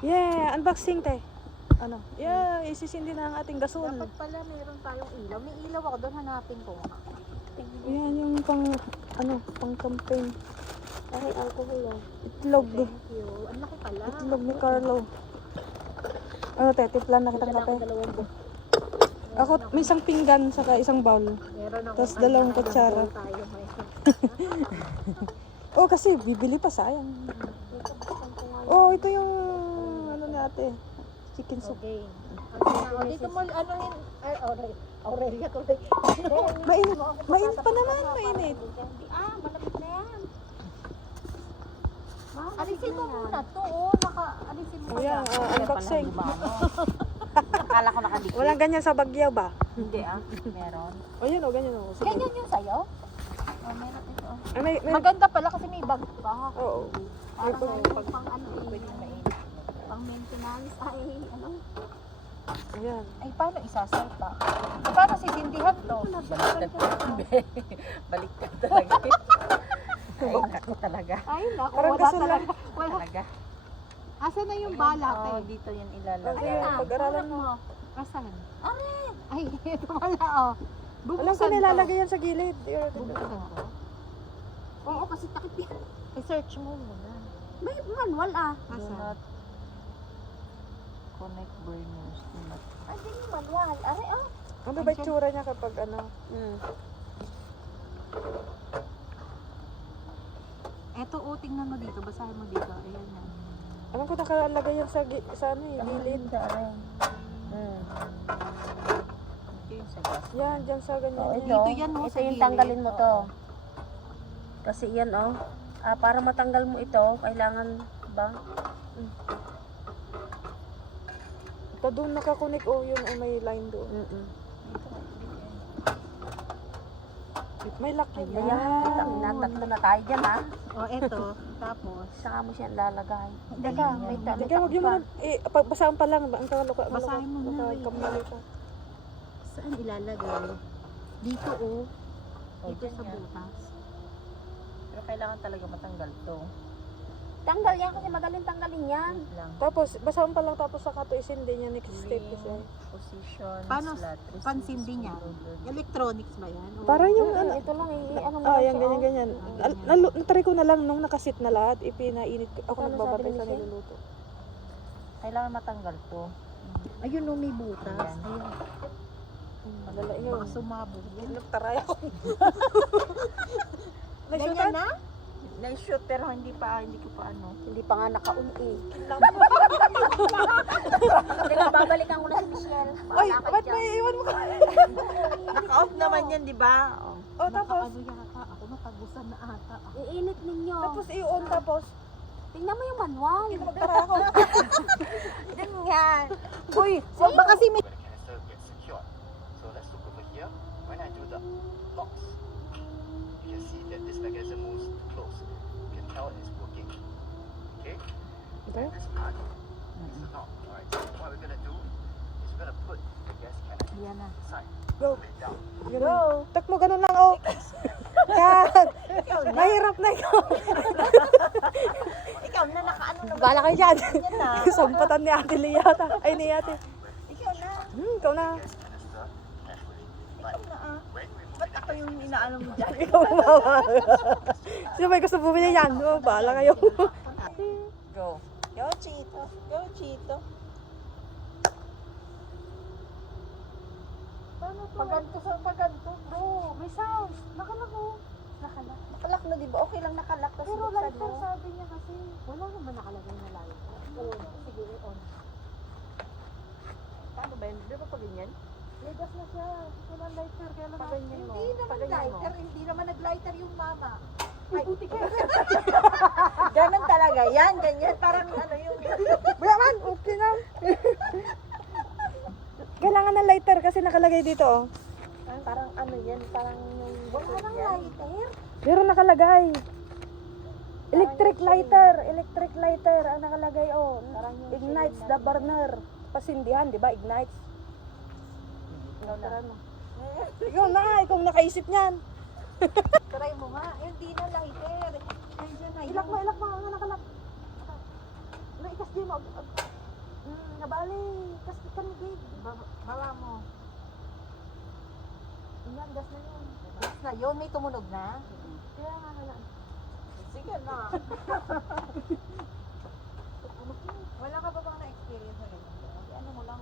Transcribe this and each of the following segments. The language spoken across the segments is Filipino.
Yeah, unboxing te. Ano? Yeah, isisindi na ang ating gasol. Dapat pala meron tayong ilaw. May ilaw ako doon, hanapin ko. Yan yung pang, ano, pang campaign. Ay, alcohol oh. Itlog. Thank you. Ang laki pala. Itlog ni Carlo. Ano te, tiplan na kitang kape. Dalawang book. Ako, may isang pinggan saka isang bowl. Meron ako. Tapos dalawang kutsara. Tayo ngayon. Oh, kasi bibili pa, sayang. Oh, ito yung, ano natin, chicken soup. Okay. Dito mo, ano yun? Ay, Aurelia tuloy. Mainit, mainit pa naman, mainit. Malamig na yan. Alisin mo muna to, alisin mo Oh, yan, unboxing. Akala ko nakadikit. Walang ganyan sa Bagyaw ba? Hindi meron. Oh, yun, oh, ganyan, oh. Sige. Ganyan yung sayo? Meron ito. Ah, may, Maganda pala kasi may bag pa. oo. Parang pang ano pwede mainit. Pang maintenance ay ano? Ayan. Ay paano isasal pa? Paano sisindihan to? Baliktad talaga. Ay naku talaga. Ay naku, Parang wala gasol lang. talaga. Wala. Talaga. Asa na yung bala te? Dito yan ilalagay. Ayan, pag-aralan mo. Asan? Ay, ito pala oh. Alam ko nilalagay yan sa gilid. Bubuksan ko? Oo, kasi takip yan. I-search mo muna. May manual Do not connect burners. Do not. Ay, din yung manual. Aray, Ano ba itsura niya kapag ano? Eto, tingnan mo dito. Basahin mo dito. Ayan na. Alam ko nakalagay yan sa, sa ano eh, gilid. Ito yung sa gas. Yan, dyan sa ganyan. Oh, yan. ito. Dito yan, Ito sa yung gilid. tanggalin mo to. Kasi yan para matanggal mo ito, kailangan ba? Ito doon nakakunik, oh, yun, oh, may line doon. May lock yun. Ayan, tatlo na tayo dyan ha. Eto. Tapos, Saka mo siya lalagay. Teka, may Teka, wag yun muna. Basahan pa lang. Ang kaloka. Basahin mo na, wait. Kamali ka. saan ilalagay? Dito, Dito dyan sa yan. butas. Pero kailangan talaga matanggal to. Tanggal yan kasi magaling tanggalin yan. Wait lang. Tapos, basahan pa lang tapos saka to isindi niya next step kasi. Position, Paano slot, pansindi niya? Electronics ba yan? Parang yung ano. Ito lang ano mo Ah, lang yan, siya, ganyan. Natry ko na lang nung nakasit na lahat. Ipinainit ko. Ako Ano nagbabantay sabi sa ni Michelle? niluluto. Kailangan matanggal to. Ayun, may butas. Ayan. Ayun. Madala yun. Baka sumabog yan. Nagtaray ako. Ganyan na? Na-shoot pero hindi ko pa ano. Hindi pa nga naka-uni. Teka, babalikan ko na si Michelle. Ay, ba't may iwan mo ka? Naka-off naman yan, di ba? Oh, tapos. Ano yata? Ako natagusan na ata. Iinit ninyo. Tapos i-on tapos. Tingnan mo yung manual. Nagtaray ako. Ganyan. Uy, Baka kasi may... Where the canister gets secured. So let's look over here. When I do the locks, you can see that this mechanism moves to close. You can tell it's working. Okay? Okay. This part is the knob. Alright, so what we're gonna do is we're gonna put the gas cannon Yan na. inside. Go. Put it down. Go. Tak mo ganun lang, oh. Yan. Mahirap na ikaw. Ikaw na naka-ano na. Bala kayo dyan. Yan na. Sampatan ni Ate Liata. Ay, ni Ate. Ikaw na. Ikaw na. Gas canister carefully. Ikaw na When we move Ba't ako yung inaalam mo dyan? Ikaw mawa. Sino may gusto bumili yan? Oh, bahala kayo. Go. Go, Chito. Go, Chito. Paganto sa paganto, bro. May sound. Nakalak oh. Nakalak. Nakalak na, di ba? Okay lang nakalak. Tapos Pero buksan lighter mo. sabi niya kasi. Wala naman nakalagay na lighter. Sige, on. Paano ba yun? Di ba pa ganyan? May gas na siya. Wala lighter. Kaya lang Paganyan mo. Hindi naman Paganyan mo. lighter. Hindi naman nag-lighter yung mama. Ay, buti ka. Ganun talaga. Yan, ganyan. Parang ano yung... Wala man, okay na. Kailangan ng lighter kasi nakalagay dito, oh. Parang ano yan. Parang yung... Wala nang lighter. Pero nakalagay. Electric lighter ang nakalagay, oh. Ignites the burner. Pasindihan, di ba? Ignites. Ikaw na. Ikaw nakaisip niyan. Try mo nga. Hindi na lighter. Nandiyan na. Ilak mo, nakalak. Naikas din mo. nga bali. Kas ikan gig. Bala mo. Yan, gas na yun. Gas na yun, may tumunog na. Kaya nga wala. Sige na. Wala ka ba bang na-experience na ganyan? Ano mo lang,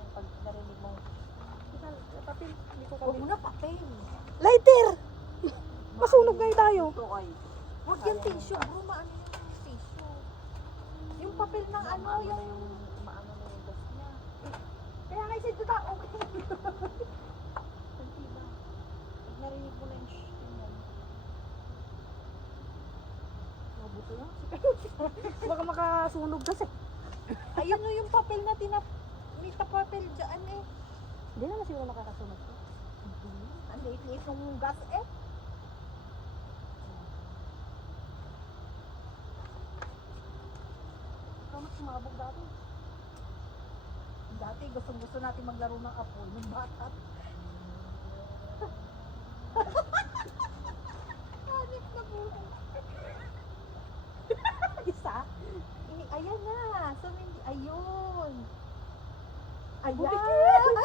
yung pag narinig mo, Papel. Hindi ko huwag kami. mo na papel. Lighter! Masunog kayo tayo. Ito ay. Huwag yung tissue, bro, maano yung tissue. Yung papel ng ano, yung maano na yung gas niya. Kaya nga isin ito tao. Pag narinig mo na yung shh, tingnan. Mabuto lang. Baka makasunog kasi. Ayun no, yung papel na may papel dyan eh. Hindi naman siguro makakasunog. Ang liit-liit ng gas eh. Ikaw mas sumabog dati. Dati gustong-gusto natin maglaro ng apoy ng bata. Hanip na po. Isa? Ayan na. So, hindi, ayun. Buti Ayan.